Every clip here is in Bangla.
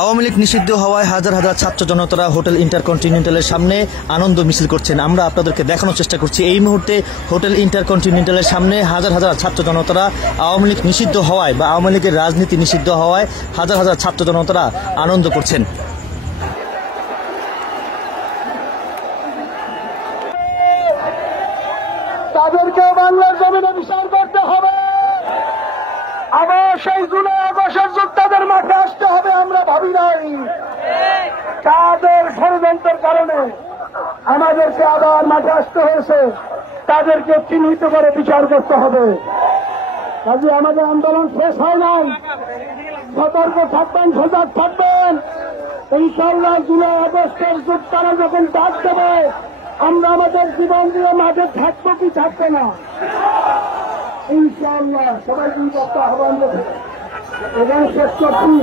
আওয়ামী লীগ নিষিদ্ধ হওয়ায় হাজার হাজার ছাত্র জনতারা হোটেল ইন্টারকন্টিনেন্টালের সামনে আনন্দ মিছিল করছেন। আমরা আপনাদেরকে দেখানোর চেষ্টা করছি এই মুহূর্তে হোটেল ইন্টারকন্টিনেন্টালের সামনে হাজার হাজার ছাত্র জনতারা আওয়ামী লীগ নিষিদ্ধ হওয়ায় বা আওয়ামী লীগের রাজনীতি নিষিদ্ধ হওয়ায় হাজার হাজার ছাত্র জনতারা আনন্দ করছেন। তাদেরকে বাংলার জমিনে বিচার করতে হবে। আবার সেই জুলাই আগস্টের যোদ্ধাদের মাঠে আসতে হবে আমরা ভাবি নাই। তাদের ষড়যন্ত্রের কারণে আমাদেরকে আবার মাঠে আসতে হয়েছে। তাদেরকে চিহ্নিত করে বিচার করতে হবে। কাজে আমাদের আন্দোলন শেষ হয় নাই। সতর্ক থাকবেন, সজাগ থাকবেন। ইনশাআল্লাহ জুলাই আগস্টের যোদ্ধারা যখন ডাক দেবে আমরা আমাদের জীবন দিয়ে মাঠে থাকবো কি থাকবো না ইনশাআল্লাহ সবাই কিন্তু একটা আহ্বান দেবে। এবং শেষ করছি,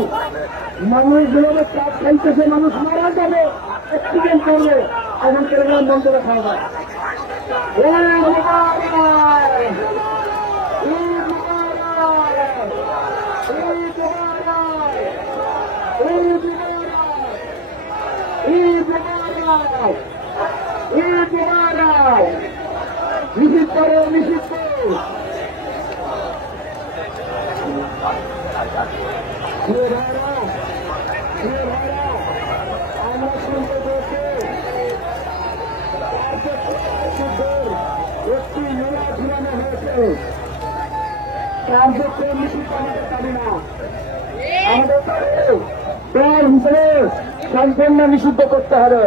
মানুষ যেভাবে চাপ খাইতেছে, মানুষ মারা যাবে, অ্যাক্সিডেন্ট করবে, এখন টেলিগ্রাম বন্ধ রাখা হবে। নিষিদ্ধ করে নিষিদ্ধ আমরা শুনতে পেয়েছি একটি মেলা ঝুলানো হয়েছে। কার্যক্রম নিষিদ্ধ আমাদের পারি না, আমাদের দল হিসেবে সম্পূর্ণ নিষিদ্ধ করতে হবে।